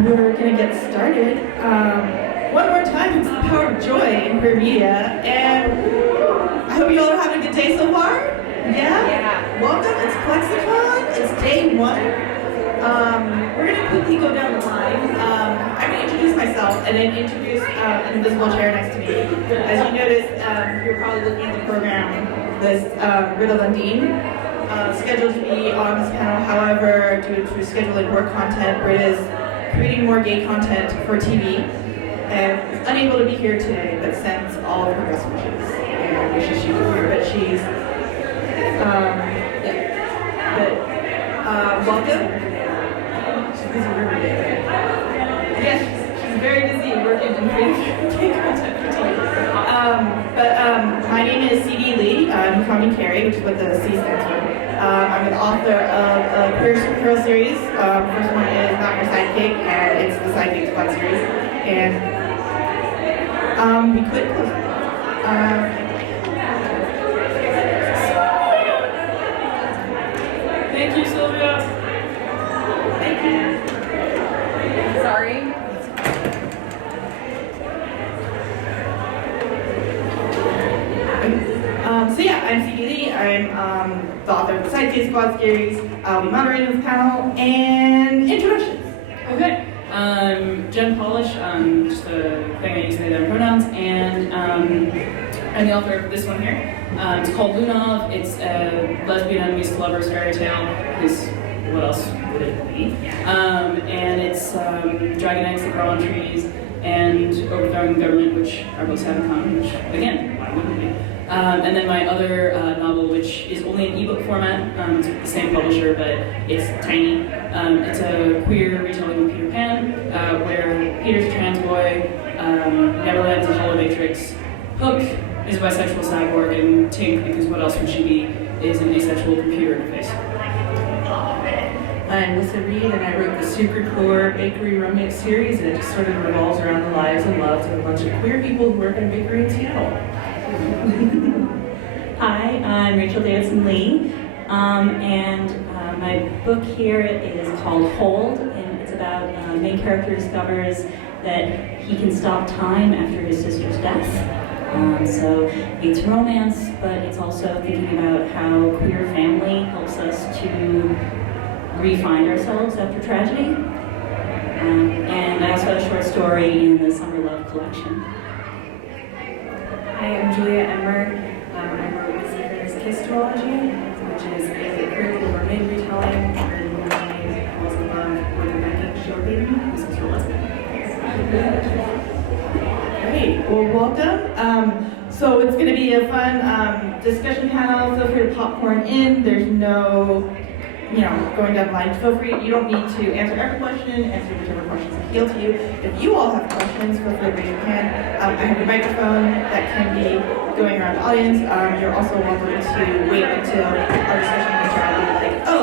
We're going to get started. One more time, it's the power of joy in queer media, and I hope you all are having a good day so far. Yeah? Welcome, it's Clexacon, it's day one. We're going to quickly go down the line. I'm going to introduce myself and then introduce an invisible chair next to me. As you noticed, you're probably looking at the program list, Britta Lundin. Scheduled to be on this panel, however, due to scheduling work content, Britta is creating more gay content for TV and is unable to be here today, but sends all of her best wishes and wishes she was here. But she's, welcome. She's busy working today. Yes, she's very busy working and creating gay content for TV. My name is C.D. Leigh. I'm Common Carrie, which is what the C stands for. I'm an author of a queer superhero series. First one is Not Your Sidekick, and it's the Sidekick Squad series. And we quit close. Thank you, Sylvia. Thank you. Sorry. So yeah, I'm C.D. Leigh. I'm the author of the Sidekick Squad series. I'll be moderating this panel and introductions. Okay. Jenn Polish, just a thing I use to say them pronouns, and I'm the author of this one here. It's called Lunov. It's a lesbian enemies to lovers fairy tale. Because what else would it be? And it's dragon eggs that grow on trees and overthrowing the government, which our books have in common, which, again, why wouldn't we? And then my other novel, which is only in ebook format, it's with the same publisher, but it's tiny. It's a queer retelling of Peter Pan, where Peter's a trans boy, Neverland's a hollow matrix, Hook is a bisexual cyborg, and Tink, because what else would she be, is an asexual computer interface. I'm Lissa and I wrote the super core bakery romance series, and it just sort of revolves around the lives and loves of a bunch of queer people who work in a bakery in Seattle. Hi, I'm Rachel Davidson Leigh, and my book here is called Hold, and it's about main character discovers that he can stop time after his sister's death. So it's romance, but it's also thinking about how queer family helps us to re-find ourselves after tragedy. And I also have a short story in the Summer Love collection. Hi, I'm Julia Ember. I wrote The Secret Kiss Duology, which is a queer little mermaid retelling, and then mermaid falls in love with a Viking shore baby who's also lesbian. Great, well welcome. So it's going to be a fun discussion panel. Feel free to popcorn in. There's no, going down the line. Feel free, you don't need to answer every question, answer whichever questions appeal to you. If you all have questions, feel free to raise your hand. I have a microphone that can be going around the audience. You're also welcome to wait until our discussion is trying to be like, oh,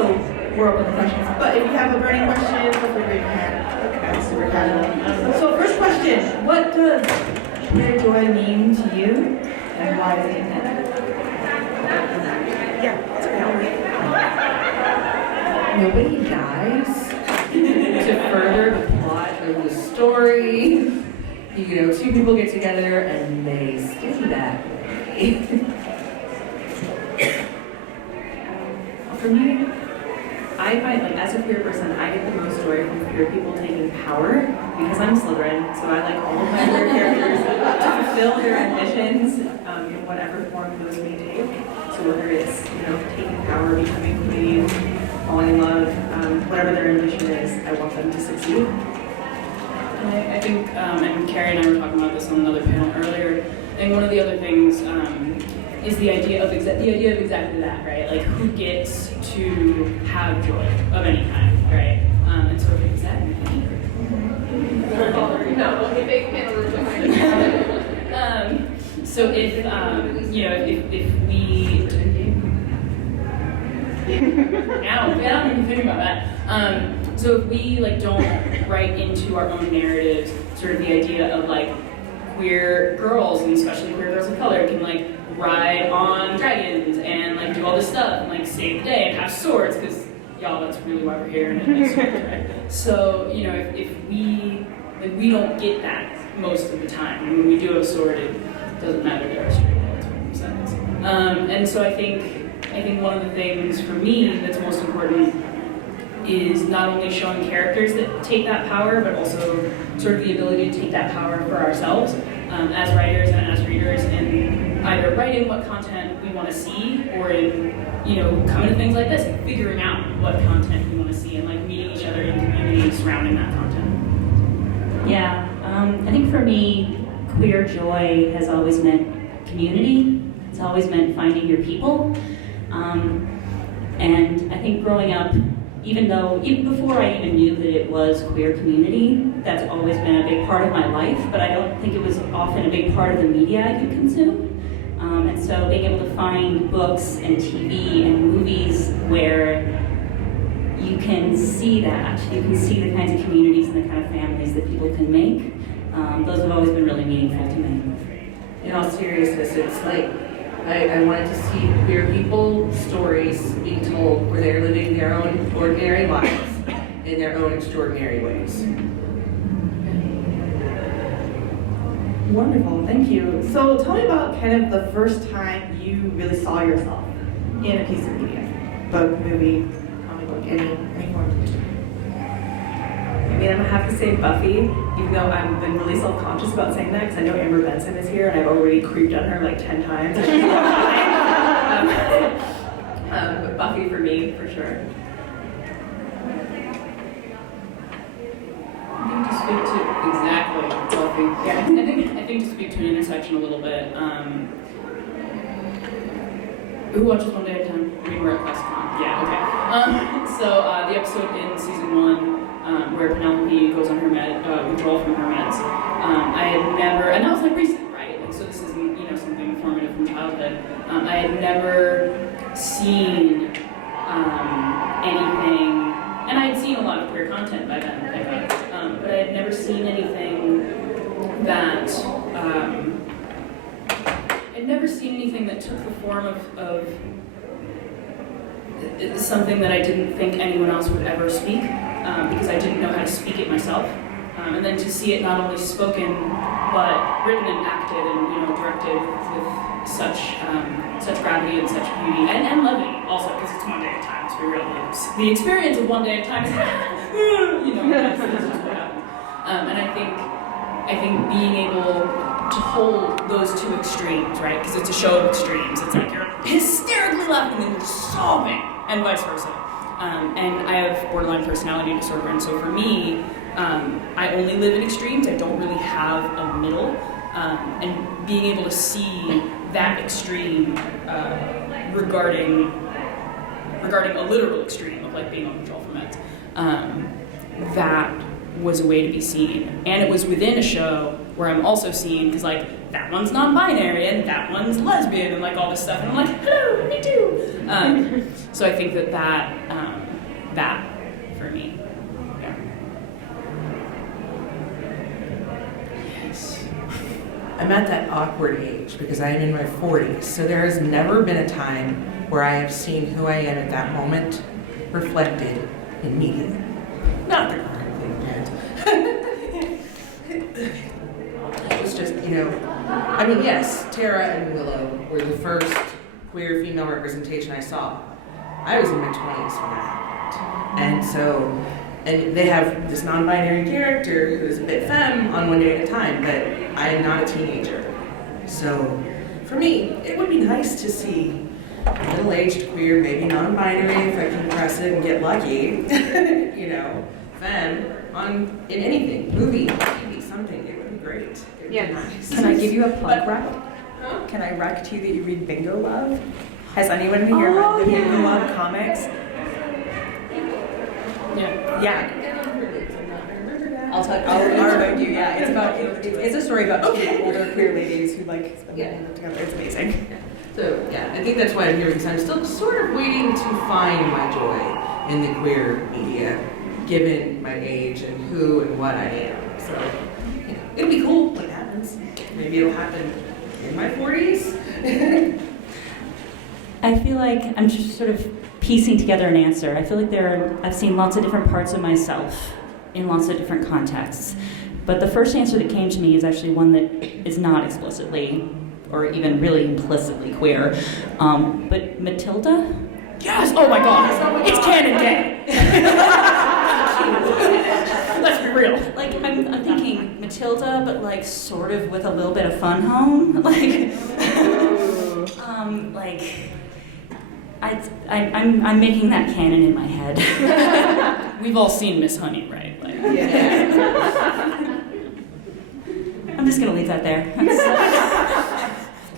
we're open to questions. But if you have a burning question, feel free to raise your hand. That's super casual. So first question, what does queer joy mean to you, and why is it important? Yeah, nobody dies to further the plot of the story. Two people get together and they stay that way. For me, I find, as a queer person, I get the most joy from queer people taking power, because I'm Slytherin, so I like all of my queer characters to fulfill their ambitions in whatever form those may take. So whether it's, taking power, becoming queen, falling in love, whatever their ambition is, I want them to succeed. I think, and Carrie and I were talking about this on another panel earlier, and one of the other things is the idea of exactly that, right? Like, who gets to have joy of any kind, right? And so is that me? So if we now I don't even think about that. So if we don't write into our own narratives sort of the idea of queer girls, and especially queer girls of color, can ride on dragons and do all this stuff and save the day and have swords, because y'all, that's really why we're here, and it makes swords, right? So, you know, if we don't get that most of the time. And when we do have a sword, it doesn't matter to our straight, that's what I'm saying. And so I think one of the things for me that's most important is not only showing characters that take that power, but also sort of the ability to take that power for ourselves as writers and as readers, in either writing what content we want to see, or in, you know, coming to things like this and figuring out what content we want to see, and like meeting each other in community surrounding that content. Yeah, I think for me, queer joy has always meant community. It's always meant finding your people. And I think growing up, even before I even knew that it was queer community, that's always been a big part of my life, but I don't think it was often a big part of the media I could consume. And so being able to find books and TV and movies where you can see that, you can see the kinds of communities and the kind of families that people can make, those have always been really meaningful to me. In all seriousness, it's like, I wanted to see queer people, stories being told where they're living their own ordinary lives in their own extraordinary ways. Wonderful, thank you. So tell me about kind of the first time you really saw yourself in a piece of media. Book, movie, comic book, any form of media. I mean, I'm gonna have to say Buffy, even though I've been really self-conscious about saying that, because I know Ember Benson is here, and I've already creeped on her like 10 times. But Buffy for me, for sure. I think to speak to exactly Buffy. Yeah, I think to speak to an intersection a little bit. Who watches One Day at a Time? I mean, we're at Clexacon. Yeah, okay. So the episode in season 1 where Penelope goes on her withdrawal from her meds. I had never, and that was like recent, right? Like, so this isn't, you know, something formative from childhood. I had never seen anything, and I had seen a lot of queer content by then, thank God. But I had never seen anything that took the form of something that I didn't think anyone else would ever speak, because I didn't know how to speak it myself. And then to see it not only spoken, but written and acted and, you know, directed with such gravity and such beauty and levity also, because it's one day at a time. So we realize the experience of one day at a time is, you know, that's just what happened. And I think being able to hold those two extremes, right? Because it's a show of extremes. It's like you're hysterically laughing and then you're sobbing, and vice versa. And I have borderline personality disorder, and so for me, I only live in extremes. I don't really have a middle. And being able to see that extreme regarding a literal extreme of like being on withdrawal from meds, that was a way to be seen. And it was within a show where I'm also seen, because like that one's non-binary and that one's lesbian and like all this stuff, and I'm like, hello, me too. So I think that for me, yeah. Yes. I'm at that awkward age because I am in my 40s, so there has never been a time where I have seen who I am at that moment reflected in media. Not the current thing, it was just, you know, I mean, yes, Tara and Willow were the first queer female representation I saw. I was in my 20s when that happened. And so, and they have this non-binary character who is a bit femme on One Day at a Time, but I am not a teenager. So, for me, it would be nice to see a middle-aged queer, maybe non-binary, if I can press it and get lucky, you know, femme in anything, movie, TV, something. It would be great. It would be nice. Can I give you a plug rec? Huh? Can I rec to you that you read Bingo Love? Has anyone in here read the Bingo Love comics? Yeah. I'll remind you. Yeah, it's about it's a story about two older queer ladies who like spend their life together. It's amazing. So yeah, I think that's why I'm here, because I'm still sort of waiting to find my joy in the queer media, given my age and who and what I am. So you know, it'll be cool when it happens. Maybe it'll happen in my 40s. I feel like I'm just sort of piecing together an answer. I feel like I've seen lots of different parts of myself in lots of different contexts. But the first answer that came to me is actually one that is not explicitly or even really implicitly queer. But Matilda? Yes! Oh my god! It's canon gay! Let's be real. Like, I'm thinking Matilda, but like sort of with a little bit of fun home. I'm making that canon in my head. We've all seen Miss Honey, right? Like, Yeah. I'm just gonna leave that there.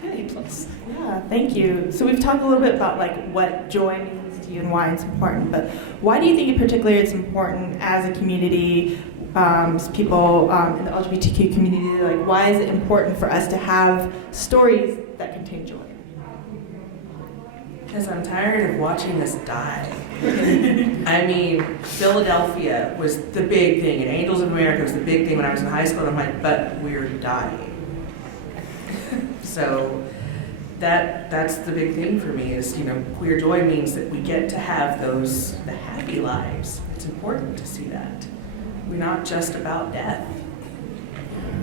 A plus. Yeah, thank you. So we've talked a little bit about like what joy means to you and why it's important, but why do you think in particular it's important as a community, as people in the LGBTQ community, like why is it important for us to have stories that contain joy? Because I'm tired of watching us die. I mean, Philadelphia was the big thing, and Angels of America was the big thing when I was in high school, and I'm like, but we're dying. So that's the big thing for me is, queer joy means that we get to have the happy lives. It's important to see that. We're not just about death.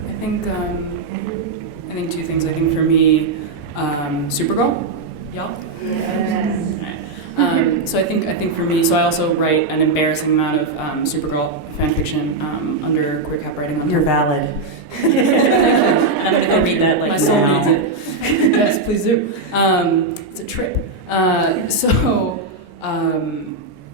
I think two things. I think for me, Supergirl. Y'all? Yes. Right. So I think for me, so I also write an embarrassing amount of Supergirl fanfiction under Queer Cap Writing on You're valid. I'm gonna go read that My soul now. needs it. Yes, please do. It's a trip.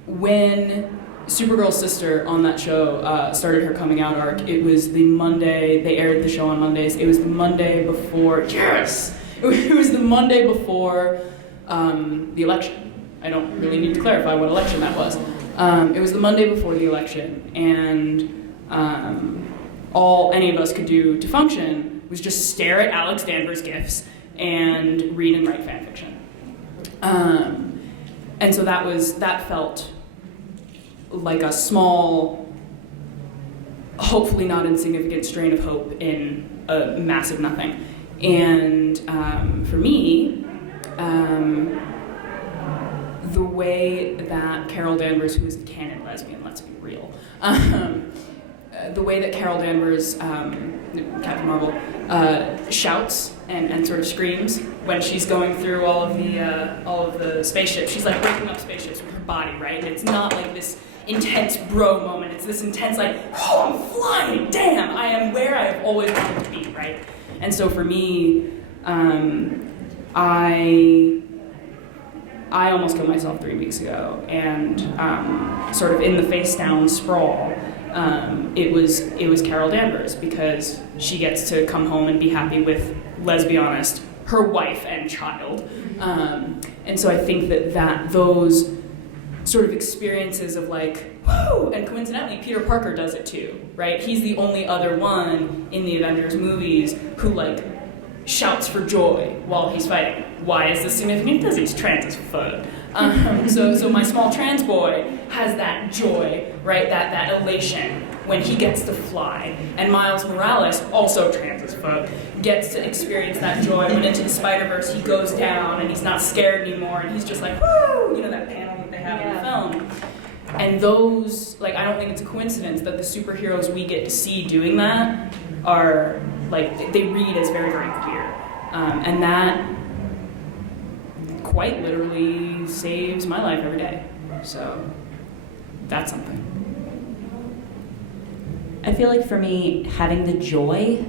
When Supergirl's sister on that show started her coming out arc, it was the Monday, they aired the show on Mondays, it was the Monday before, yes! It was the Monday before the election. I don't really need to clarify what election that was. It was the Monday before the election, and all any of us could do to function was just stare at Alex Danvers' GIFs and read and write fanfiction. And so that felt like a small, hopefully not insignificant strain of hope in a massive nothing. And for me, the way that Carol Danvers, who is the canon lesbian, let's be real, the way that Carol Danvers, Captain Marvel, shouts and sort of screams when she's going through all of the spaceships. She's like waking up spaceships with her body, right? And it's not like this intense bro moment. It's this intense like, oh, I'm flying, damn, I am where I have always wanted to be, right? And so for me, I almost killed myself 3 weeks ago, and sort of in the face down sprawl, it was Carol Danvers, because she gets to come home and be happy with, let's be honest, her wife and child. And so I think that those sort of experiences of like, woo! And coincidentally, Peter Parker does it too, right? He's the only other one in the Avengers movies who like shouts for joy while he's fighting. Why is this significant? Because he's trans as fuck. So my small trans boy has that joy, right? That elation when he gets to fly. And Miles Morales, also trans as fuck, gets to experience that joy when into the Spider-Verse he goes down and he's not scared anymore and he's just like, woo! You know, that panel that they have in the film. And those, like, I don't think it's a coincidence that the superheroes we get to see doing that are, like, they read as very, very queer. And that quite literally saves my life every day. So that's something. I feel like for me, having the joy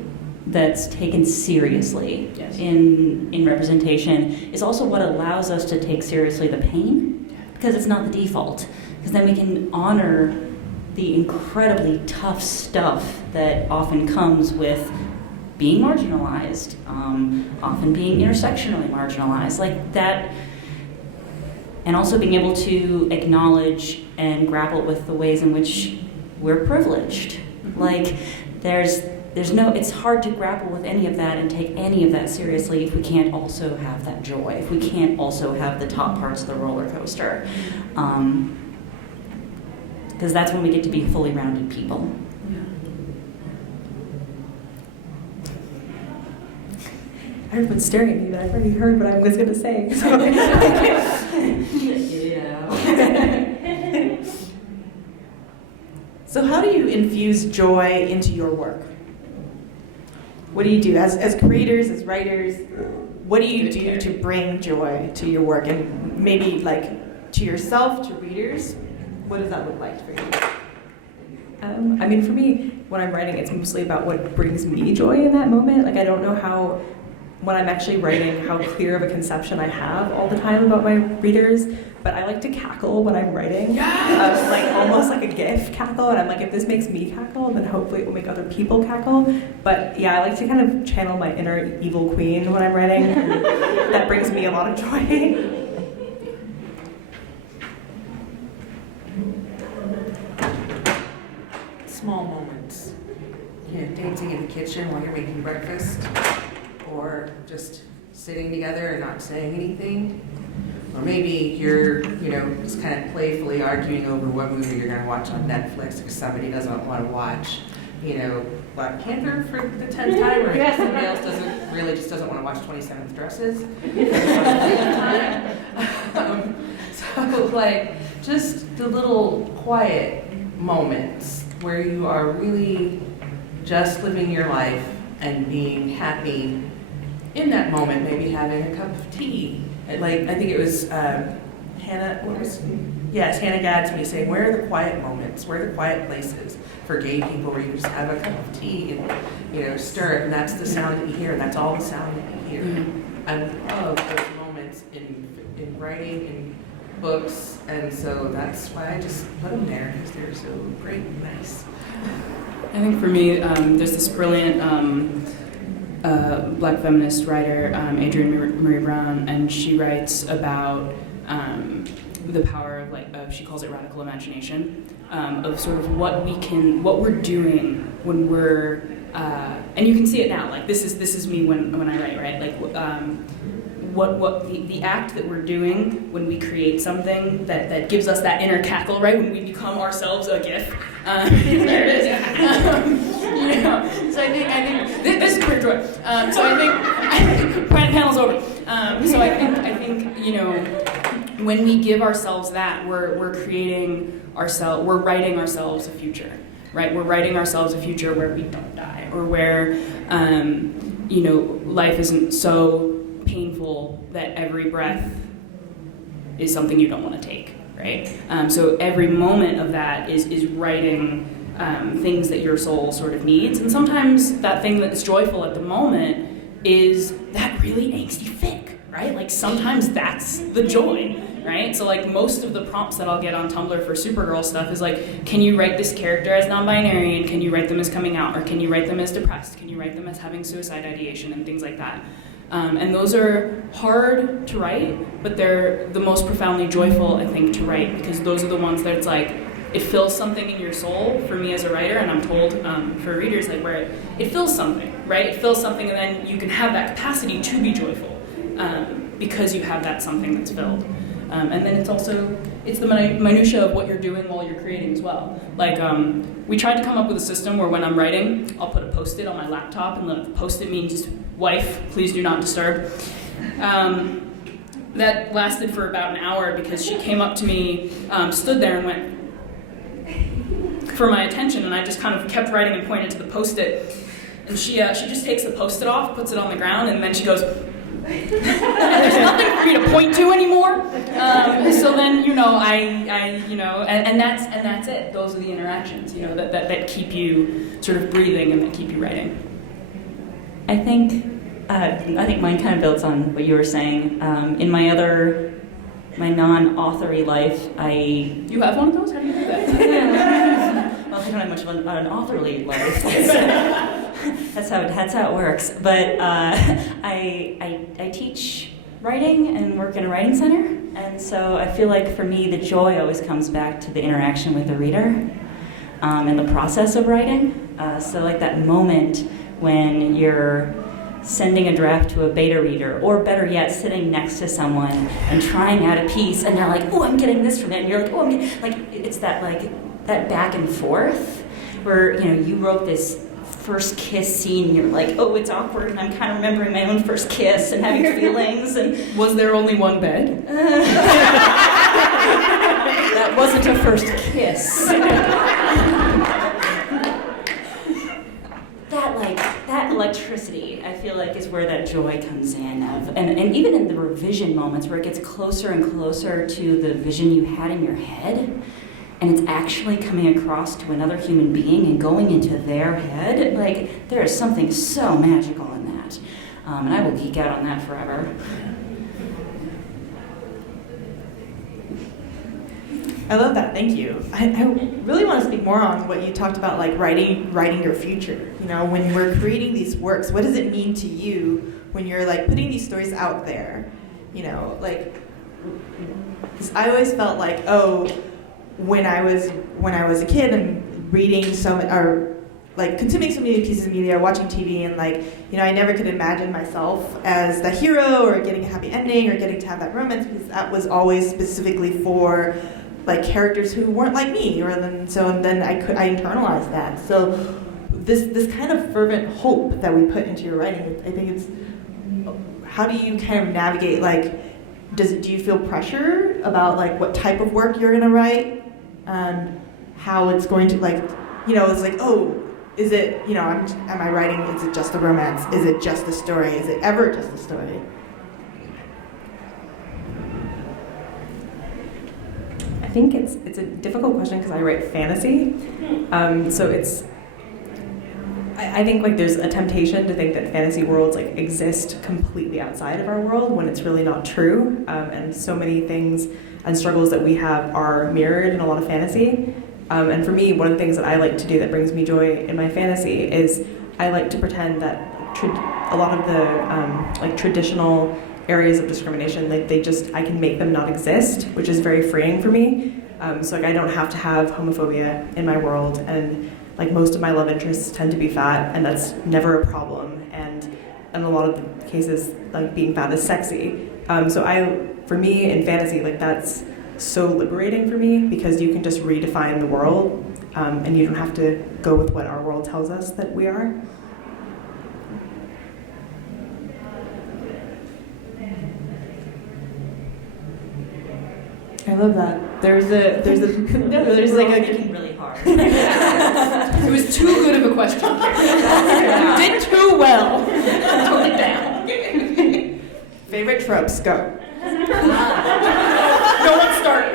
that's taken seriously Yes. in representation is also what allows us to take seriously the pain, because it's not the default. Because then we can honor the incredibly tough stuff that often comes with being marginalized, often being intersectionally marginalized, like that, and also being able to acknowledge and grapple with the ways in which we're privileged. Like, it's hard to grapple with any of that and take any of that seriously if we can't also have that joy, if we can't also have the top parts of the roller coaster. Because that's when we get to be fully rounded people. Everyone's staring at me, but I've already heard what I was going to say. So. So how do you infuse joy into your work? What do you do as creators, as writers? What do you do to bring joy to your work, and maybe like to yourself, to readers? What does that look like for you? I mean, for me, when I'm writing, it's mostly about what brings me joy in that moment. Like, I don't know how, when I'm actually writing, how clear of a conception I have all the time about my readers, but I like to cackle when I'm writing. Yes! Like, almost like a GIF cackle, and I'm like, if this makes me cackle, then hopefully it will make other people cackle. But yeah, I like to kind of channel my inner evil queen when I'm writing. That brings me a lot of joy. Small moments. Dancing in the kitchen while you're making breakfast, or just sitting together and not saying anything. Or maybe you're, just kind of playfully arguing over what movie you're going to watch on Netflix because somebody doesn't want to watch, Black Panther for the 10th time, or somebody else doesn't want to watch 27th Dresses for the 20th time. So, just the little quiet moments where you are really just living your life and being happy in that moment, maybe having a cup of tea. I think it was Hannah Gadsby saying, where are the quiet moments? Where are the quiet places for gay people where you just have a cup of tea and, stir it, and that's the sound that you hear, and that's all the sound that you hear. Mm-hmm. I love those moments in writing, in books, and so that's why I just put them there, because they're so great and nice. I think for me, there's this brilliant Black feminist writer, Adrienne Marie Brown, and she writes about the power of she calls it radical imagination, of sort of what we're doing when we're, and you can see it now. Like this is me when I write, right? Like what the act that we're doing when we create something that gives us that inner cackle, right? When we become ourselves a GIF. There it is. So I think this is queer joy. So I think panel's over. So I think when we give ourselves that, we're creating ourselves. We're writing ourselves a future, right? We're writing ourselves a future where we don't die, or where life isn't so painful that every breath is something you don't want to take, right? So every moment of that is writing things that your soul sort of needs, and sometimes that thing that's joyful at the moment is that really angsty fic, right? Like sometimes that's the joy, right? So like most of the prompts that I'll get on Tumblr for Supergirl stuff is like, can you write this character as non-binary, and can you write them as coming out, or can you write them as depressed, can you write them as having suicide ideation, and things like that. And those are hard to write, but they're the most profoundly joyful, I think, to write, because those are the ones that it's like, it fills something in your soul, for me as a writer, and I'm told for readers, like where it fills something, right? It fills something, and then you can have that capacity to be joyful because you have that something that's filled. And then it's the minutia of what you're doing while you're creating as well. Like, we tried to come up with a system where when I'm writing, I'll put a Post-it on my laptop, and the Post-it means wife, please do not disturb. That lasted for about an hour because she came up to me, stood there and went for my attention, and I just kind of kept writing and pointed to the Post-it. And she just takes the Post-it off, puts it on the ground, and then she goes, there's nothing for me to point to anymore. So then, and that's it. Those are the interactions, that keep you sort of breathing and that keep you writing. I think mine kind of builds on what you were saying. In my non-authory life, You have one of those? How do you do that? Well, I don't have much of an authorly life. That's how it works. But I teach writing and work in a writing center, and so I feel like for me the joy always comes back to the interaction with the reader and the process of writing. So like that moment when you're sending a draft to a beta reader, or better yet, sitting next to someone and trying out a piece, and they're like, "Oh, I'm getting this from it," and you're like, "Oh, I'm getting," like it's that back and forth where you wrote this first kiss scene, and you're like, oh, it's awkward, and I'm kind of remembering my own first kiss and having feelings. And Was there only one bed? That wasn't a first kiss. That electricity, I feel like, is where that joy comes in. And even in the revision moments where it gets closer and closer to the vision you had in your head, and it's actually coming across to another human being and going into their head, like, there is something so magical in that. And I will geek out on that forever. I love that. Thank you. I really want to speak more on what you talked about, like writing your future. You know, when we're creating these works, what does it mean to you when you're like putting these stories out there? You know, like, 'cause I always felt like, oh, when I was a kid and reading or like consuming so many pieces of media, or watching TV, and like, you know, I never could imagine myself as the hero or getting a happy ending or getting to have that romance, because that was always specifically for like characters who weren't like me, and then I internalized that. So this kind of fervent hope that we put into your writing, I think it's, how do you kind of navigate, like, do you feel pressure about like what type of work you're gonna write, and how it's going to, like, you know, it's like, oh, is it, you know, am I writing, is it just a romance? Is it just a story? Is it ever just a story? I think it's a difficult question because I write fantasy, so it's. I think like there's a temptation to think that fantasy worlds like exist completely outside of our world when it's really not true, and so many things and struggles that we have are mirrored in a lot of fantasy. And for me, one of the things that I like to do that brings me joy in my fantasy is I like to pretend that a lot of the like traditional areas of discrimination, like I can make them not exist, which is very freeing for me. So like I don't have to have homophobia in my world, and like most of my love interests tend to be fat, and that's never a problem. And in a lot of the cases, like being fat is sexy. So for me in fantasy, like that's so liberating for me because you can just redefine the world, and you don't have to go with what our world tells us that we are. I love that. There's like thinking really hard. It was too good of a question. You did too well. Tone it down. Favorite tropes, go. No one start.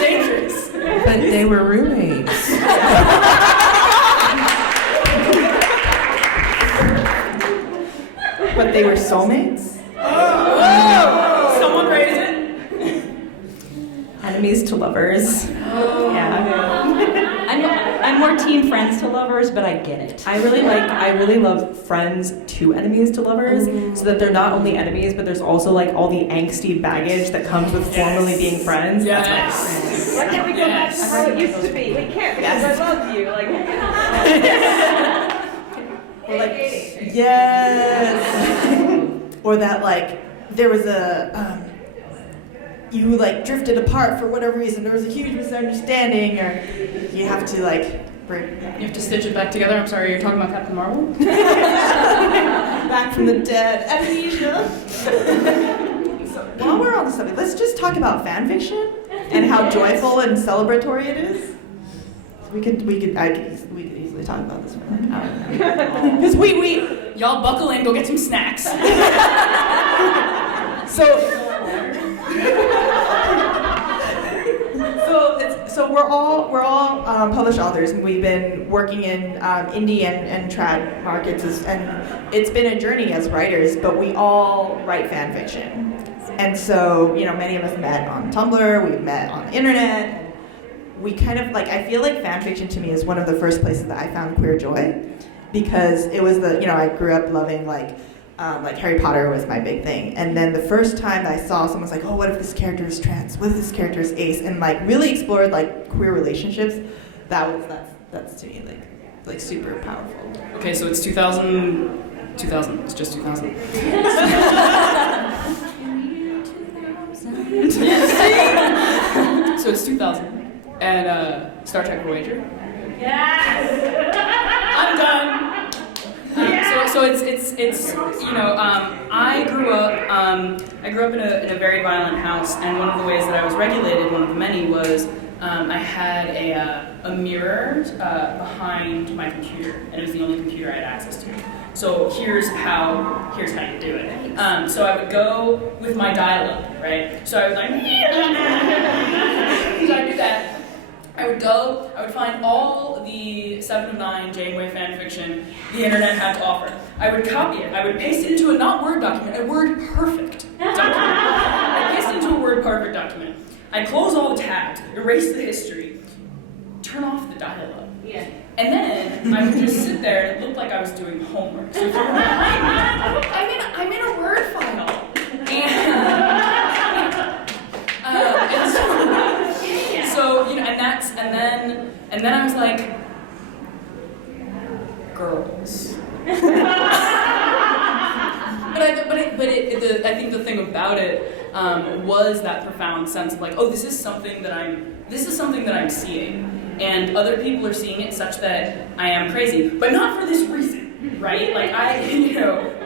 Dangerous. But they were roommates. But they were soulmates? Someone raise it. Enemies to lovers. Yeah. I'm more team friends to lovers, but I get it. I really love friends to enemies to lovers, so that they're not only enemies, but there's also like all the angsty baggage that comes with formally being friends. Yes. That's Why can't we go back to how it used to be? We can't because I love you. Like, Yes. Or that like there was you like drifted apart for whatever reason. There was a huge misunderstanding, or you have to like break. You have to stitch it back together. I'm sorry, you're talking about Captain Marvel? Back from the dead, amnesia. So while we're on the subject, let's just talk about fan fiction and how joyful and celebratory it is. We could easily talk about this for like an hour. Because we Y'all buckle in, go get some snacks. So we're all published authors, and we've been working in indie and trad markets, and it's been a journey as writers. But we all write fan fiction, and so you know many of us met on Tumblr, we've met on the internet, and we kind of like I feel like fan fiction to me is one of the first places that I found queer joy, because it was I grew up loving like Harry Potter was my big thing. And then the first time that I saw someone's like, oh, what if this character is trans? What if this character is ace? And like really explored like queer relationships. That's to me like super powerful. Okay, so it's 2000. It's just 2000. So it's 2000. And Star Trek Voyager. Yes! I'm done. So it's you know, I grew up in a very violent house, and one of the ways that I was regulated, one of the many, was I had a mirror behind my computer, and it was the only computer I had access to. So here's how you do it. So I would go with my dial-up, right? So I was like, so I do that. I would find all the 7 of 9 Janeway fan fiction the internet had to offer. I would copy it. I would paste it into a not Word document, a Word perfect document. I paste it into a Word perfect document. I close all the tabs, erase the history, turn off the dial-up. Yeah. And then I would just sit there and it looked like I was doing homework. So I'm in a Word file. So you know, and then I was like, girls. I think the thing about it was that profound sense of like, oh, this is something that I'm seeing, and other people are seeing it such that I am crazy, but not for this reason, right? Like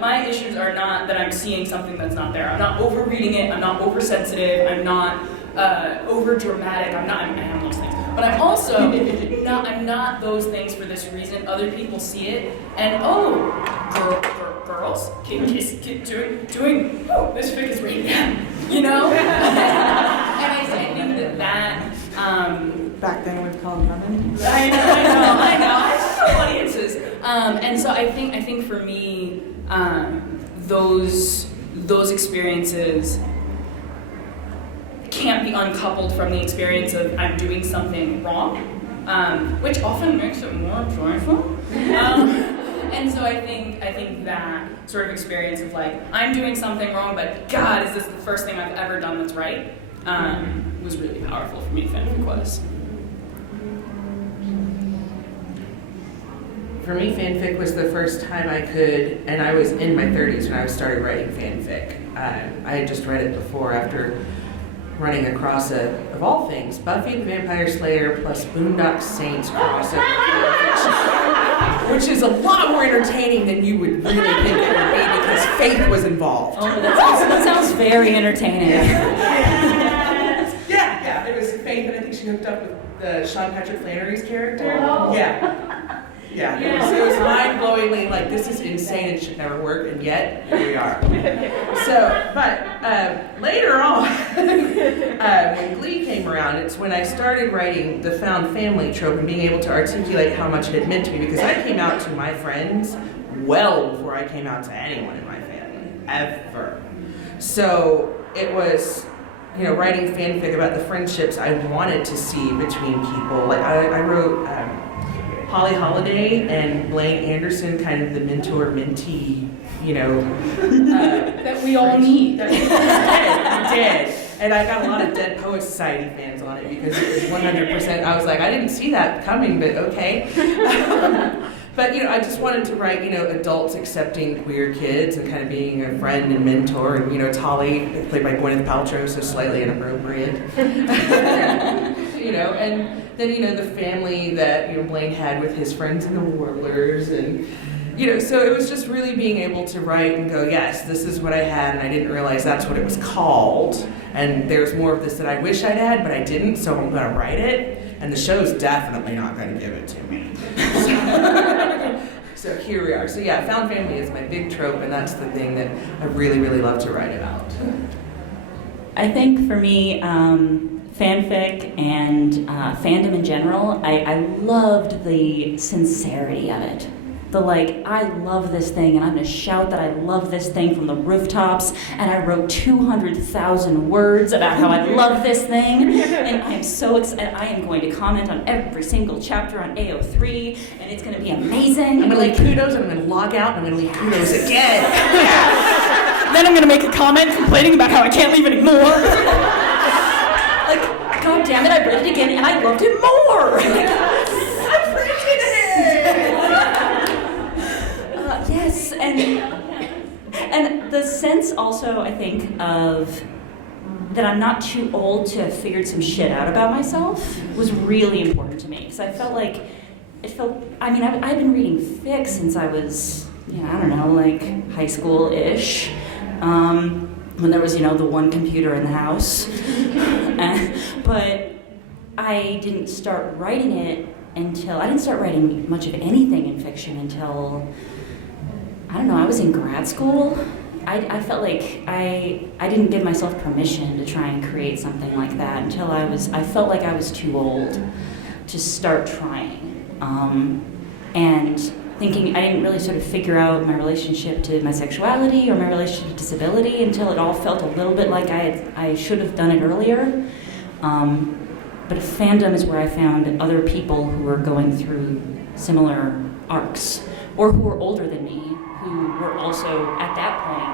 my issues are not that I'm seeing something that's not there. I'm not overreading it. I'm not oversensitive. I'm not over dramatic. I am those things, but I'm also I'm not those things for this reason. Other people see it, and girls keep doing. Oh, this fic is right now, you know. And I think that. Back then we'd call them women. I know. I have audiences, and so I think for me, those experiences can't be uncoupled from the experience of I'm doing something wrong, which often makes it more joyful. And so I think that sort of experience of like, I'm doing something wrong, but God, is this the first thing I've ever done that's right, was really powerful for me, fanfic was. For me, fanfic was the first time I could, and I was in my 30s when I started writing fanfic. I had just read it before after running across of all things, Buffy the Vampire Slayer plus Boondock Saints crossover fanfiction, which is a lot more entertaining than you would really think it would be because Faith was involved. Oh, that sounds very entertaining. Yeah, it was Faith, and I think she hooked up with the Sean Patrick Flannery's character. Oh. Yeah, it was mind-blowingly like, this is insane and should never work, and yet, here we are. So, but later on, when Glee came around, it's when I started writing the found family trope and being able to articulate how much it had meant to me, because I came out to my friends well before I came out to anyone in my family, ever. So, it was, writing fanfic about the friendships I wanted to see between people. Like, I wrote Holly Holiday and Blaine Anderson, kind of the mentor-mentee, that we all need. That we did. And I got a lot of Dead Poets Society fans on it because it was 100%. I was like, I didn't see that coming, but okay. But I just wanted to write, adults accepting queer kids and kind of being a friend and mentor. And Tolly, played by Gwyneth Paltrow, so slightly inappropriate. And then, the family that, Blaine had with his friends in the Warblers. And, so it was just really being able to write and go, yes, this is what I had, and I didn't realize that's what it was called. And there's more of this that I wish I'd had, but I didn't, so I'm going to write it. And the show's definitely not going to give it to me. So here we are. So yeah, found family is my big trope, and that's the thing that I really, really love to write about. I think for me, fanfic and fandom in general, I loved the sincerity of it. The I love this thing, and I'm going to shout that I love this thing from the rooftops, and I wrote 200,000 words about how I love this thing, and I am so excited. I am going to comment on every single chapter on AO3, and it's going to be amazing. I'm going to leave kudos, and I'm going to log out, and I'm going to leave kudos again. Then I'm going to make a comment complaining about how I can't leave anymore. God damn it, I read it again, and I loved it more! I printed it! Yes, and the sense also, I think, of that I'm not too old to have figured some shit out about myself was really important to me, because I felt like it felt, I mean, I've been reading fic since I was, I don't know, like high school-ish, when there was, the one computer in the house. But I didn't start writing it until, I didn't start writing much of anything in fiction until, I don't know, I was in grad school. I felt like I didn't give myself permission to try and create something like that until I felt like I was too old to start trying. And thinking I didn't really sort of figure out my relationship to my sexuality or my relationship to disability until it all felt a little bit like I should have done it earlier. But fandom is where I found other people who were going through similar arcs, or who were older than me, who were also at that point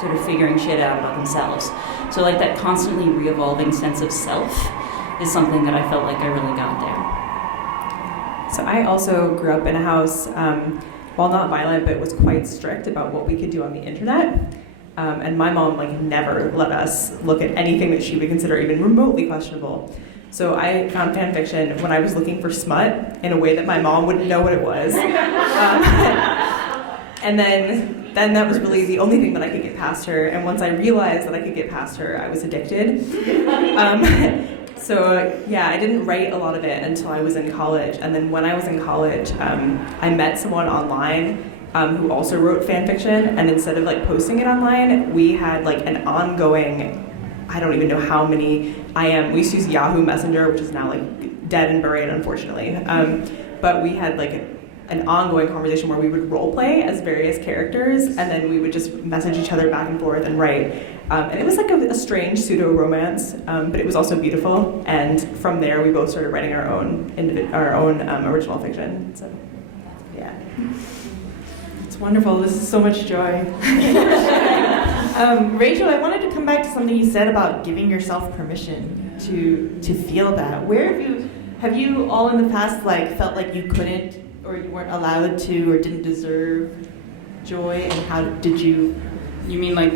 sort of figuring shit out about themselves. So like that constantly re-evolving sense of self is something that I felt like I really got there. So I also grew up in a house, while not violent, but was quite strict about what we could do on the internet. And my mom never let us look at anything that she would consider even remotely questionable. So I found fan fiction when I was looking for smut in a way that my mom wouldn't know what it was. And then that was really the only thing that I could get past her. And once I realized that I could get past her, I was addicted. So I didn't write a lot of it until I was in college. And then when I was in college, I met someone online who also wrote fan fiction. And instead of posting it online, we had an ongoing, I don't even know how many we used to use Yahoo Messenger, which is now dead and buried, unfortunately. But we had an ongoing conversation where we would role play as various characters, and then we would just message each other back and forth and write. And it was a strange pseudo-romance, but it was also beautiful. And from there, we both started writing our own original fiction. So, yeah. It's wonderful. This is so much joy. Rachel, I wanted to come back to something you said about giving yourself permission to feel that. Where have you all in the past felt like you couldn't or you weren't allowed to or didn't deserve joy, and how did you? You mean now?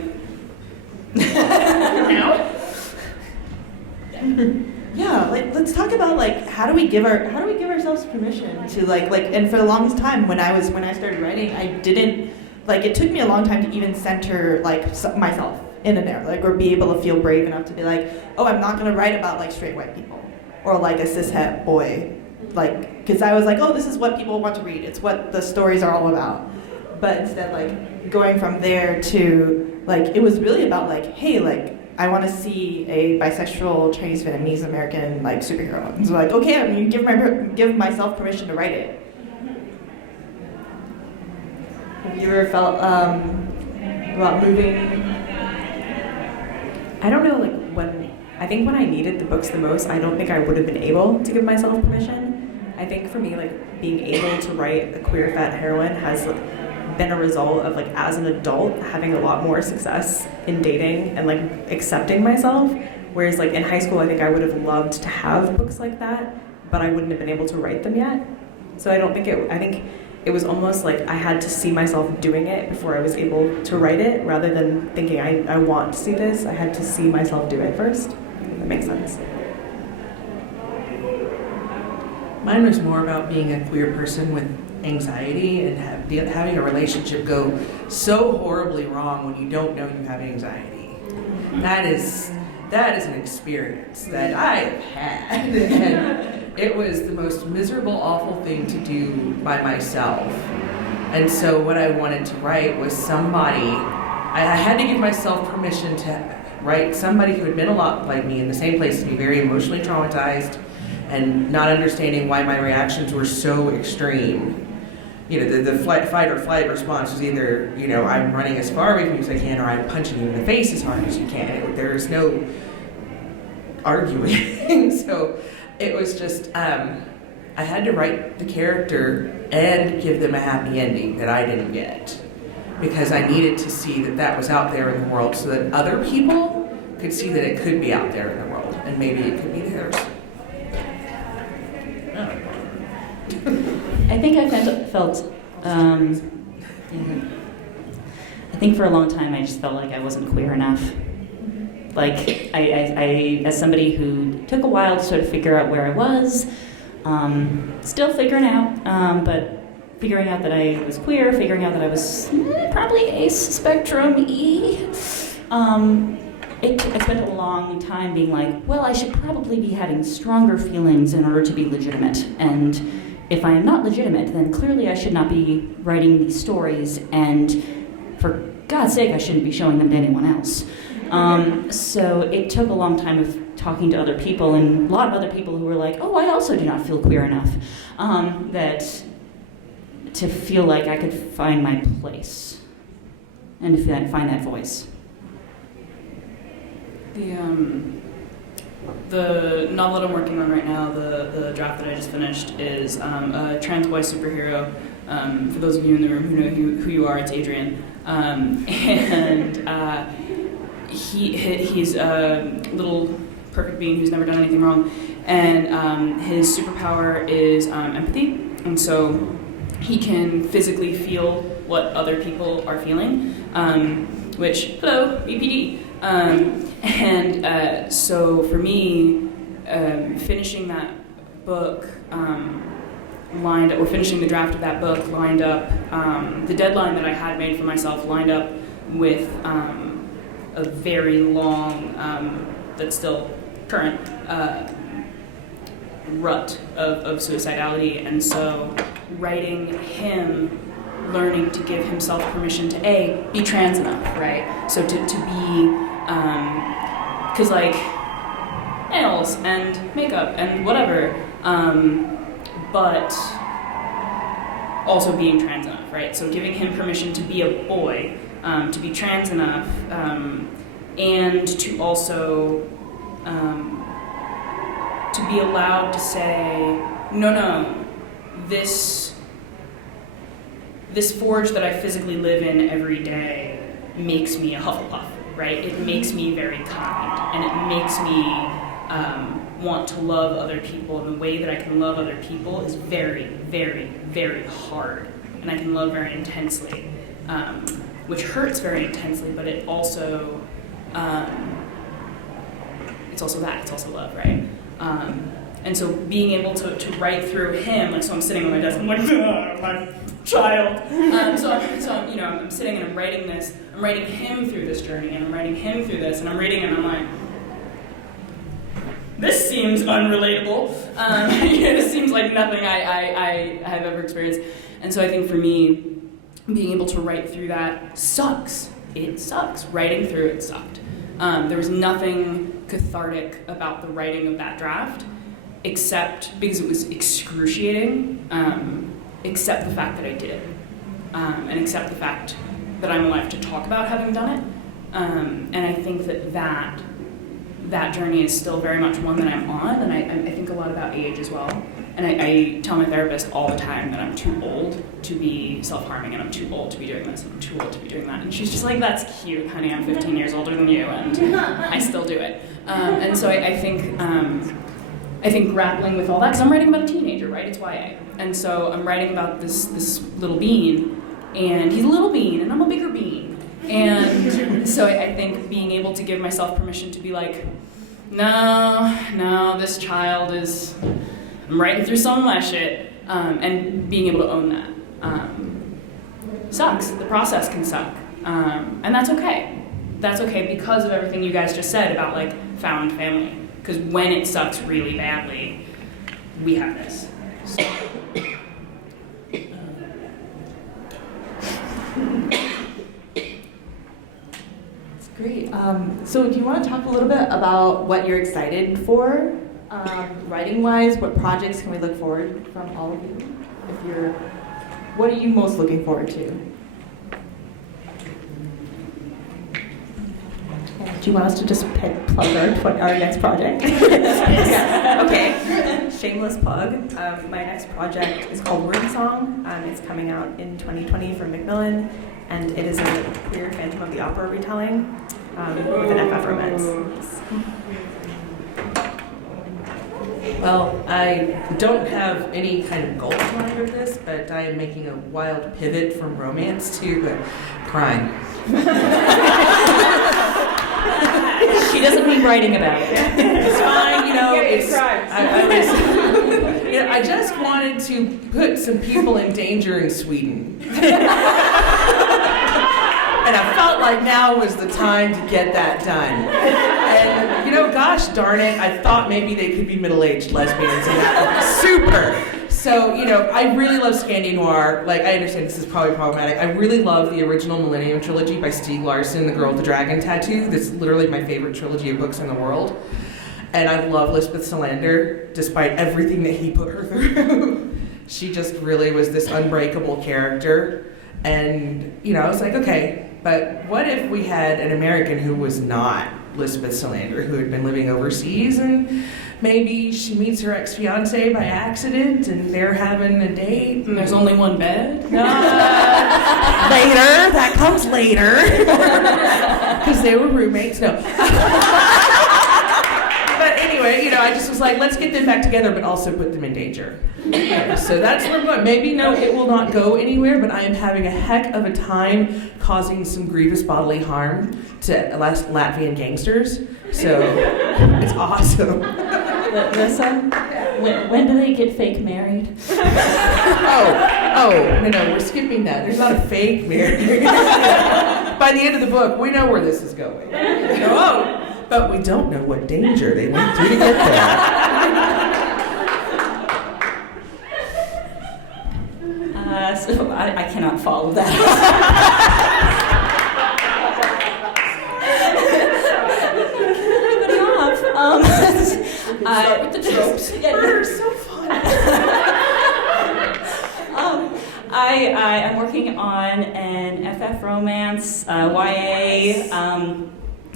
Yeah, let's talk about how do we give ourselves permission to and for the longest time when I started writing, I didn't it took me a long time to even center myself in a narrative or be able to feel brave enough to be oh, I'm not going to write about straight white people or a cishet boy, because I was oh, this is what people want to read, it's what the stories are all about. But instead going from there to it was really about hey, I want to see a bisexual Chinese Vietnamese American superhero. And so okay, I'm gonna give myself permission to write it. Have you ever felt about moving? I don't know, when I needed the books the most, I don't think I would have been able to give myself permission. I think for me, being able to write a queer fat heroine has been a result of as an adult having a lot more success in dating and accepting myself, whereas in high school I think I would have loved to have books like that, but I wouldn't have been able to write them yet. So I think it was almost I had to see myself doing it before I was able to write it, rather than thinking I want to see this. I had to see myself do it first. That makes sense. Mine was more about being a queer person with anxiety and having a relationship go so horribly wrong when you don't know you have anxiety. That is an experience that I have had, and it was the most miserable, awful thing to do by myself. And so what I wanted to write was somebody, I had to give myself permission to write somebody who had been a lot like me in the same place as me, very emotionally traumatized, and not understanding why my reactions were so extreme. The fight or flight response was either, I'm running as far away from you as I can, or I'm punching you in the face as hard as you can. There's no arguing. So it was just, I had to write the character and give them a happy ending that I didn't get. Because I needed to see that was out there in the world so that other people could see that it could be out there in the world, and maybe it could be theirs. I think I felt I think for a long time I just felt like I wasn't queer enough. I as somebody who took a while to sort of figure out where I was, Still figuring out, but figuring out that I was queer, figuring out that I was probably ace spectrum E. I spent a long time being like, well, I should probably be having stronger feelings in order to be legitimate. And if I am not legitimate, then clearly I should not be writing these stories. And for God's sake, I shouldn't be showing them to anyone else. So it took a long time of talking to other people, and a lot of other people who were like, oh, I also do not feel queer enough, that to feel like I could find my place and to find that voice. The novel that I'm working on right now, the draft that I just finished, is a trans boy superhero. For those of you in the room who know who you are, it's Adrian. He's a little perfect being who's never done anything wrong, and his superpower is empathy, and so he can physically feel what other people are feeling, which, hello, BPD. So for me, finishing that book finishing the draft of that book lined up, the deadline that I had made for myself lined up with a very long, that's still current, rut of suicidality, and so writing him learning to give himself permission to be trans enough, right? So to be, because like nails and makeup and whatever, but also being trans enough, right? So giving him permission to be a boy, to be trans enough, and to also to be allowed to say, no, this forge that I physically live in every day makes me a Hufflepuff, right? It makes me very kind, and it makes me want to love other people, and the way that I can love other people is very, very, very hard, and I can love very intensely, which hurts very intensely, but it also, it's also love, right? And so being able to write through him, like, so I'm sitting on my desk, I'm like, my child. So I'm sitting and I'm writing him through this journey, and I'm writing him through this, and I'm reading it, and I'm like, this seems unrelatable. This seems like nothing I have ever experienced. And so I think for me, being able to write through that sucks. It sucks. Writing through it sucked. There was nothing cathartic about the writing of that draft, except because it was excruciating, except the fact that I did it, and except the fact that I'm alive to talk about having done it. And I think that journey is still very much one that I'm on, and I think a lot about age as well. And I tell my therapist all the time that I'm too old to be self-harming, and I'm too old to be doing this, and I'm too old to be doing that. And she's just like, that's cute, honey, I'm 15 years older than you, and I still do it. And so I think grappling with all that, because I'm writing about a teenager, right? It's YA. And so I'm writing about this little bean, and he's a little bean, and I'm a bigger bean. And so I think being able to give myself permission to be like, no, this child is, I'm writing through some of my shit, and being able to own that. Sucks. The process can suck. And that's okay. That's okay because of everything you guys just said about like found family. Because when it sucks really badly, we have this. So. Great. So do you want to talk a little bit about what you're excited for, writing-wise? What projects can we look forward from all of you? What are you most looking forward to? Do you want us to just plug our next project? Yeah. Okay. Shameless plug. My next project is called Word Song. It's coming out in 2020 from Macmillan, and it is a queer Phantom of the Opera retelling with an FF romance. Well, I don't have any kind of goal in mind with this, but I am making a wild pivot from romance to crime. She doesn't mean writing about it. It's fine, it's crimes. I just wanted to put some people in danger in Sweden. And I felt like now was the time to get that done. And, gosh darn it, I thought maybe they could be middle-aged lesbians in that. Super. So, I really love Scandi Noir. Like, I understand this is probably problematic. I really love the original Millennium Trilogy by Stieg Larsson, The Girl with the Dragon Tattoo. That's literally my favorite trilogy of books in the world. And I love Lisbeth Salander, despite everything that he put her through. She just really was this unbreakable character. And, I was like, okay, but what if we had an American who was not Lisbeth Salander, who had been living overseas, and maybe she meets her ex-fiancé by accident, and they're having a date. And there's only one bed? Later, that comes later. Because they were roommates, no. But anyway, I just was like, let's get them back together, but also put them in danger. So that's where I'm going. Maybe, no, it will not go anywhere, but I am having a heck of a time causing some grievous bodily harm to Latvian gangsters. So it's awesome. Lissa, when do they get fake married? Oh, no, we're skipping that. There's not a fake marriage. By the end of the book, we know where this is going. But we don't know what danger they went through to get there. So I cannot follow that. Start with the tropes. They're so fun. I'm working on an FF romance, YA.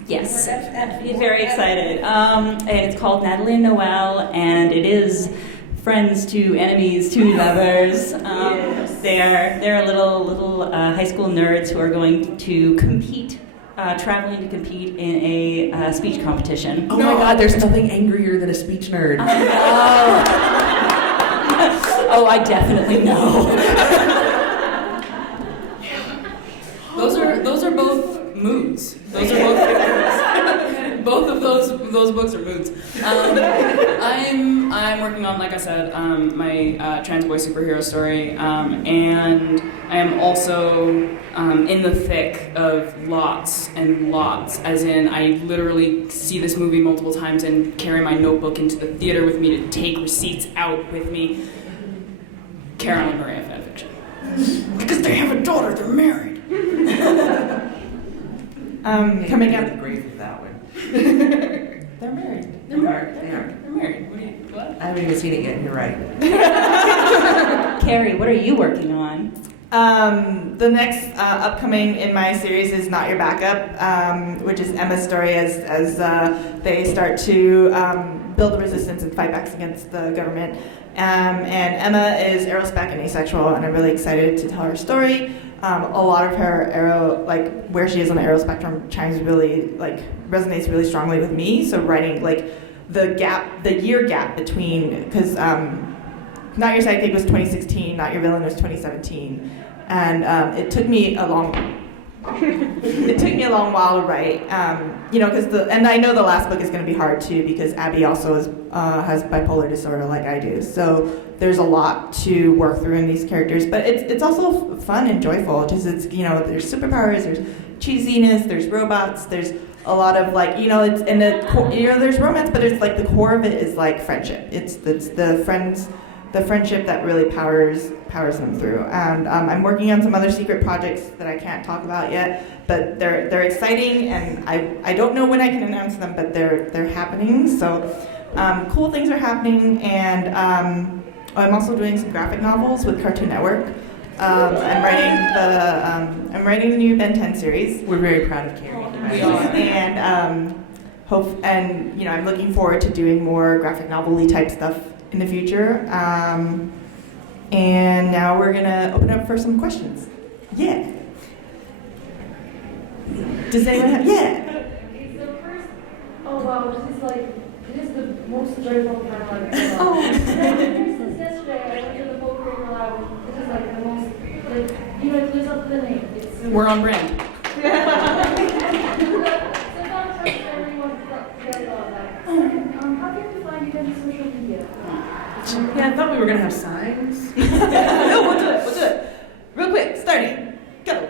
Yes, very excited. And it's called Natalie and Noel, and it is friends to enemies to lovers. They're little high school nerds who are going to compete. Traveling to compete in a speech competition. Oh my God, there's nothing angrier than a speech nerd. Oh, I definitely know. Those are both moods. Those are both characters. Both of those books are moods. I'm working on, like I said, my trans boy superhero story, and I am also in the thick of lots and lots, as in I literally see this movie multiple times and carry my notebook into the theater with me to take receipts out with me. Karen and Maria fanfiction. Because they have a daughter, they're married. Coming out of the grave with that one. They're married. They are. They're married. What? I haven't even seen it yet, you're right. Carrie, what are you working on? The next upcoming in my series is Not Your Backup, which is Emma's story as they start to build resistance and fight back against the government. And Emma is aerospec and asexual, and I'm really excited to tell her story. A lot of her where she is on the aero spectrum resonates really strongly with me. So writing the year gap between, because Not Your Sidekick was 2016, Not Your Villain was 2017, and it took me a long while to write. And I know the last book is going to be hard too, because Abby also has bipolar disorder like I do. So there's a lot to work through in these characters, but it's also fun and joyful. Just there's superpowers, there's cheesiness, there's robots, there's a lot of there's romance, but it's the core of it is friendship. It's the friendship that really powers them through. And I'm working on some other secret projects that I can't talk about yet, but they're exciting, and I don't know when I can announce them, but they're happening. So cool things are happening, and I'm also doing some graphic novels with Cartoon Network. I'm writing the new Ben 10 series. We're very proud of Carrie. We are. And I'm looking forward to doing more graphic novel-y type stuff in the future. And now we're gonna open up for some questions. Yeah. Does anyone have? Yeah. Okay, so first, this is the most joyful time I've ever. Since yesterday, I went to the folk creator lab. This is the most, it lives up to the name. We're on brand. How do you define you on social media? Yeah, I thought we were gonna have signs. No, we'll do it. Real quick, starting. Go.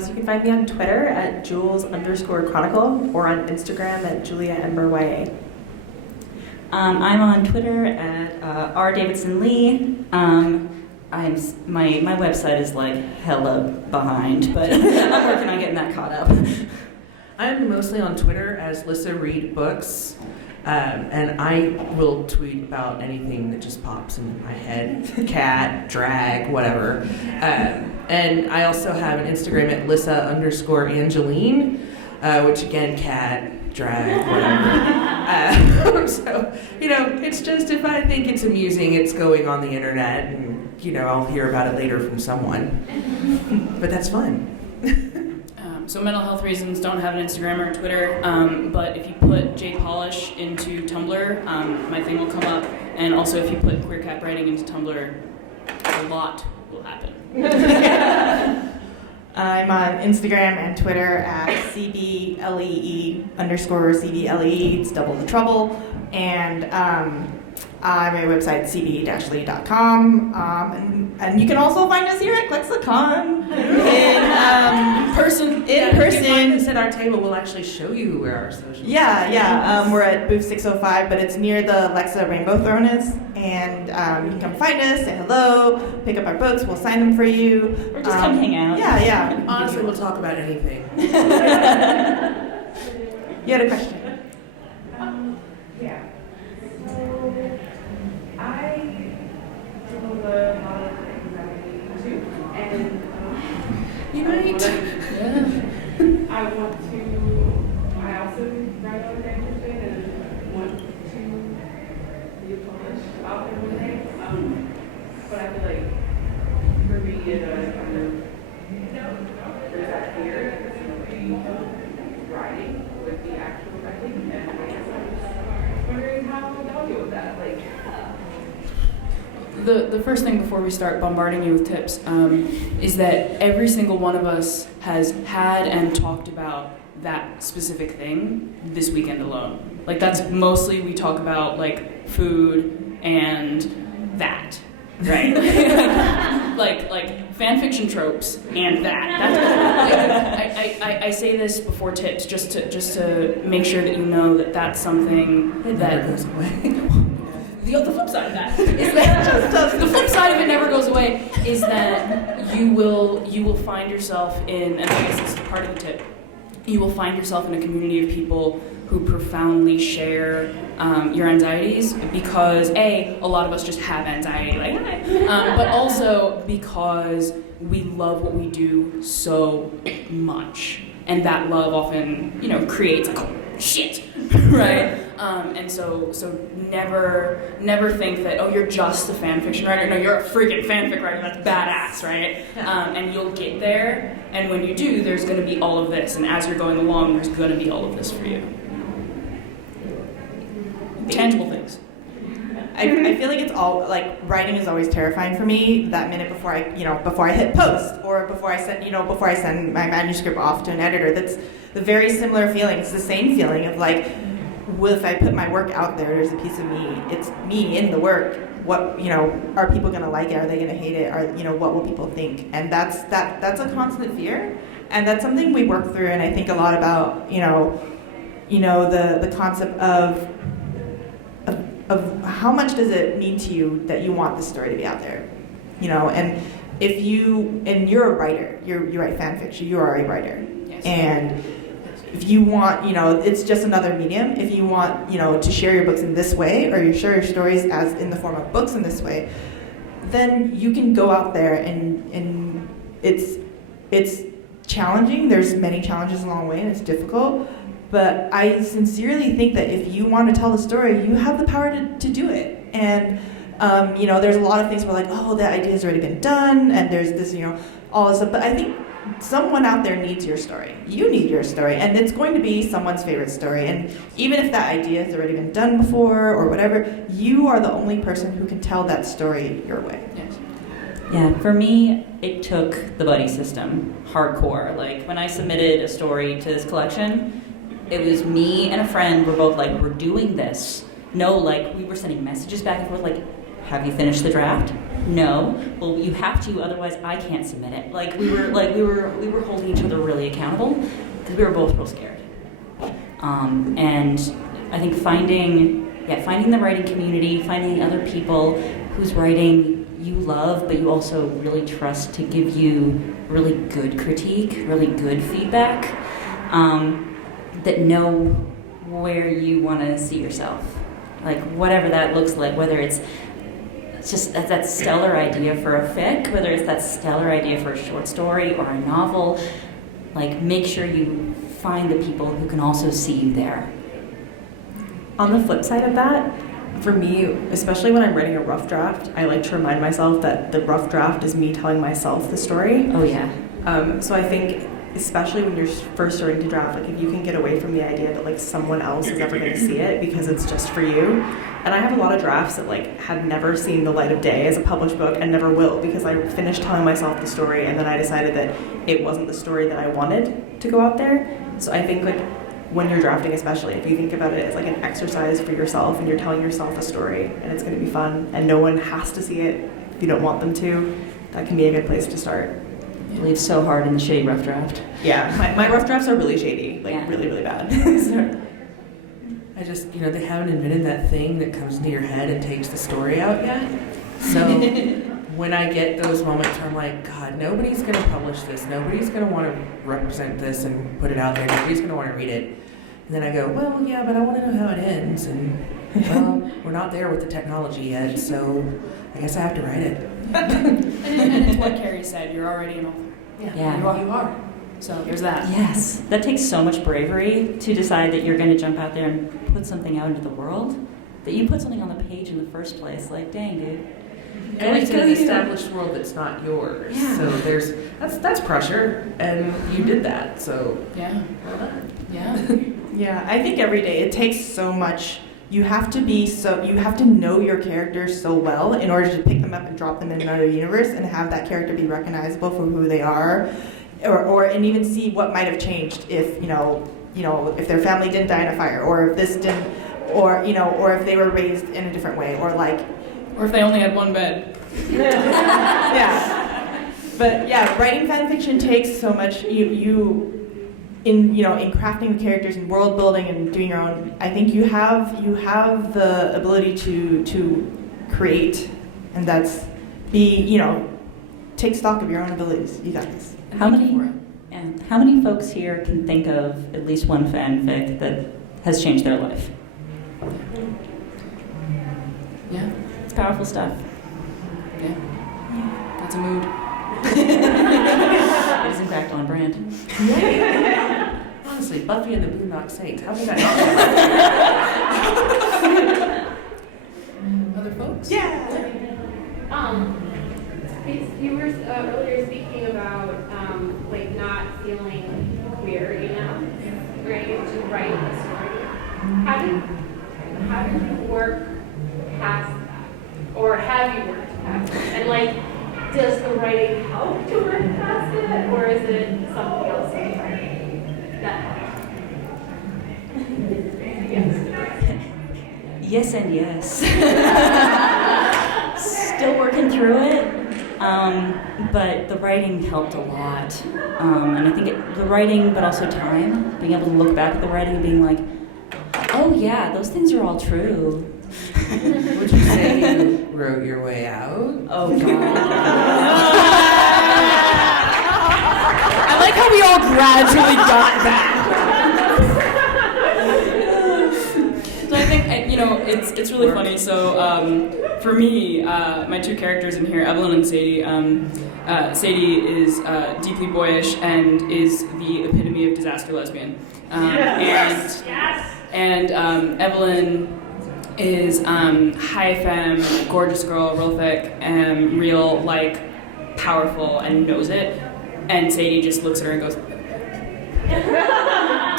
So you can find me on Twitter at Jules_Chronicle or on Instagram at JuliaEmberYA. I'm on Twitter at R. Leigh. My website is like hella behind, but I'm working on getting that caught up. I'm mostly on Twitter as Lissa Read Books, and I will tweet about anything that just pops into my head, cat, drag, whatever. And I also have an Instagram at Lissa_Angeline, which again, cat, drag, whatever. So, it's just if I think it's amusing, it's going on the internet, and, I'll hear about it later from someone. But that's fun. So mental health reasons don't have an Instagram or a Twitter, but if you put Polish into Tumblr, my thing will come up. And also if you put queer cap writing into Tumblr, a lot will happen. I'm on Instagram and Twitter at CBLEE_CBLEE. It's double the trouble. And my website, cb-lee.com. And you can also find us here at Clexacon in person. You can find us at our table. We'll actually show you where our social. Yeah. We're at booth 605, but it's near the Lexa Rainbow Throne is. And you can come find us, say hello, pick up our books. We'll sign them for you. Or just come hang out. Yeah. Honestly, we'll talk about anything. You had a question. Yeah. So, I deal with a lot of anxiety too, and I also write on the interested and want to be published out there one day. But I feel like for me, it kind of there's that fear between writing with the actual writing, and I guess I'm just wondering how y'all deal with that. Like, The first thing before we start bombarding you with tips is that every single one of us has had and talked about that specific thing this weekend alone. Like that's mostly we talk about like food and that, right? like fan fiction tropes and that. That's I say this before tips just to make sure that you know that that's something that goes away. The flip side of that is that the flip side of it never goes away is that you will find yourself in, and I guess this is part of the tip, you will find yourself in a community of people who profoundly share your anxieties because a lot of us just have anxiety, but also because we love what we do so much, and that love often creates shit, right? And so never think that, oh, you're just a fan fiction writer. No, you're a freaking fanfic writer. That's badass, right? Yeah. And you'll get there, and when you do, there's going to be all of this, and as you're going along, there's going to be all of this for you. Tangible things. I feel like it's all like writing is always terrifying for me. That minute before I hit post or before I send my manuscript off to an editor, that's the very similar feeling. It's the same feeling of like, well, if I put my work out there, there's a piece of me. It's me in the work. What are people gonna like it? Are they gonna hate it? Or what will people think? And that's a constant fear, and that's something we work through. And I think a lot about the concept of how much does it mean to you that you want this story to be out there, and you're a writer, you write fan fiction, you are a writer, Yes. and if you want, it's just another medium. If you want, to share your books in this way, or you share your stories as in the form of books in this way, then you can go out there and it's challenging. There's many challenges along the way, and it's difficult. But I sincerely think that if you want to tell the story, you have the power to do it. And, there's a lot of things where like, oh, that idea has already been done, and there's this, all this stuff. But I think someone out there needs your story. You need your story, and it's going to be someone's favorite story. And even if that idea has already been done before or whatever, you are the only person who can tell that story your way. Yes. Yeah, for me, it took the buddy system, hardcore. Like, when I submitted a story to this collection, it was me and a friend, we're both like, we're doing this, No, like, we were sending messages back and forth, like, have you finished the draft? No. Well, you have to, otherwise I can't submit it. Like, we were holding each other really accountable because we were both real scared. And I think finding the writing community, finding other people whose writing you love, but you also really trust to give you really good critique, really good feedback, that know where you want to see yourself. Like, whatever that looks like, whether it's just that stellar idea for a fic, whether it's that stellar idea for a short story or a novel, like, make sure you find the people who can also see you there. On the flip side of that, for me, especially when I'm writing a rough draft, I like to remind myself that the rough draft is me telling myself the story. Oh yeah. So I think, especially when you're first starting to draft, like, if you can get away from the idea that, like, someone else is ever going to see it because it's just for you. And I have a lot of drafts that, like, have never seen the light of day as a published book and never will, because I finished telling myself the story and then I decided that it wasn't the story that I wanted to go out there. So I think, like, when you're drafting, especially, if you think about it as like an exercise for yourself and you're telling yourself a story and it's going to be fun and no one has to see it if you don't want them to, that can be a good place to start. I believe so hard in the shady rough draft. Yeah, my rough drafts are really shady, like really, really bad. So. I just, they haven't invented that thing that comes into your head and takes the story out yet. So when I get those moments where I'm like, God, nobody's going to publish this. Nobody's going to want to represent this and put it out there. Nobody's going to want to read it. And then I go, well, yeah, but I want to know how it ends. And, well, we're not there with the technology yet, so I guess I have to write it. and it's what Carrie said, you're already an author. Yeah. You are. So there's that. Yes. That takes so much bravery to decide that you're going to jump out there and put something out into the world. That you put something on the page in the first place. Like, dang, dude. And it's in an established world that's not yours. Yeah. So that's pressure, and you did that. So Yeah. well done. Yeah. Yeah, I think every day it takes so much. You have to know your characters so well in order to pick them up and drop them in another universe and have that character be recognizable for who they are, and even see what might have changed if if their family didn't die in a fire, or if this didn't, or if they were raised in a different way, or if they only had one bed. Yeah. But yeah, writing fan fiction takes so much. In crafting the characters and world building and doing your own, I think you have the ability to create, and take stock of your own abilities. You got this. How many folks here can think of at least one fanfic that has changed their life? Yeah. It's powerful stuff. Yeah. That's a mood. It is in fact on brand. Honestly, Buffy and the Boondock Saints. How could I not? Other folks? Yeah. You were earlier speaking about not feeling queer enough, right, to write a story. How did you work past that, or have you worked past it? And does the writing help to work past it, or is it something else that helps? Yes and yes. Still working through it. But the writing helped a lot. And I think the writing, but also time, being able to look back at the writing and being like, oh yeah, those things are all true. Would you say you wrote your way out? Oh God. I like how we all gradually got back. So I think, it's really funny. So for me, my two characters in here, Evelyn and Sadie, Sadie is deeply boyish and is the epitome of disaster lesbian. And Evelyn is high femme, gorgeous girl, real thick, real, powerful, and knows it. And Sadie just looks at her and goes,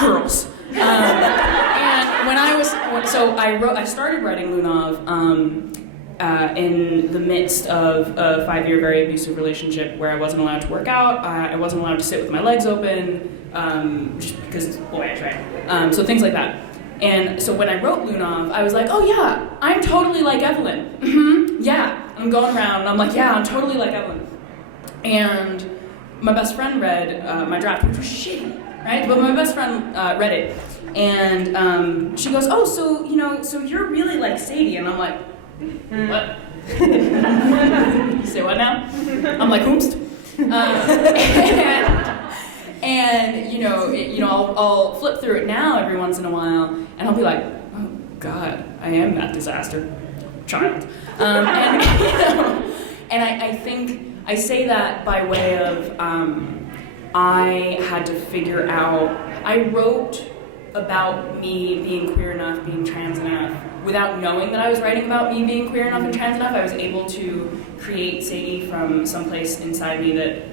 girls. And when I started writing Lunov in the midst of a 5-year very abusive relationship where I wasn't allowed to work out, I wasn't allowed to sit with my legs open, just because, boy, I tried. So things like that. And so when I wrote Lunov, I was like, oh yeah, I'm totally like Evelyn. Mm-hmm. Yeah. I'm going around and I'm like, yeah, I'm totally like Evelyn. And my best friend read my draft, which was shitty, right? But my best friend read it. And she goes, oh, so you're really like Sadie. And I'm like, what? Say what now? I'm like, whomst? I'll flip through it now every once in a while, and I'll be like, oh God, I am that disaster child. And I think I say that by way of I had to figure out. I wrote about me being queer enough, being trans enough, without knowing that I was writing about me being queer enough and trans enough. I was able to create Sadie from someplace inside me that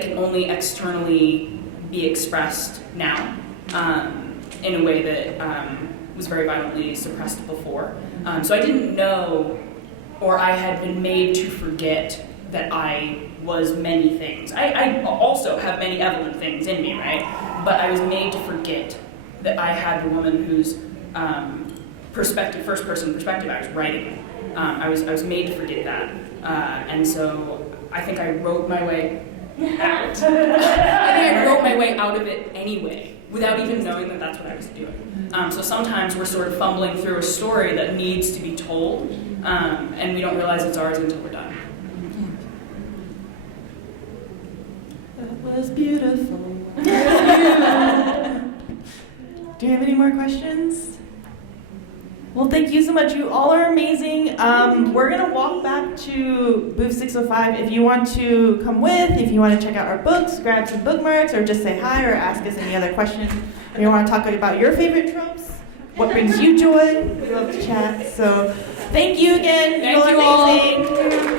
can only externally be expressed now in a way that was very violently suppressed before. So I didn't know, or I had been made to forget that I was many things. I also have many Evelyn things in me, right? But I was made to forget that I had the woman whose perspective, first person perspective I was writing. I was made to forget that. And so I think I wrote my way out. I think I wrote my way out of it anyway, without even knowing that that's what I was doing. So sometimes we're sort of fumbling through a story that needs to be told, and we don't realize it's ours until we're done. That was beautiful. Do you have any more questions? Well, thank you so much. You all are amazing. We're going to walk back to booth 605. If you want to come with, if you want to check out our books, grab some bookmarks, or just say hi or ask us any other questions, or you want to talk about your favorite tropes, what brings you joy, we love to chat. So thank you again. Thank you all. Amazing.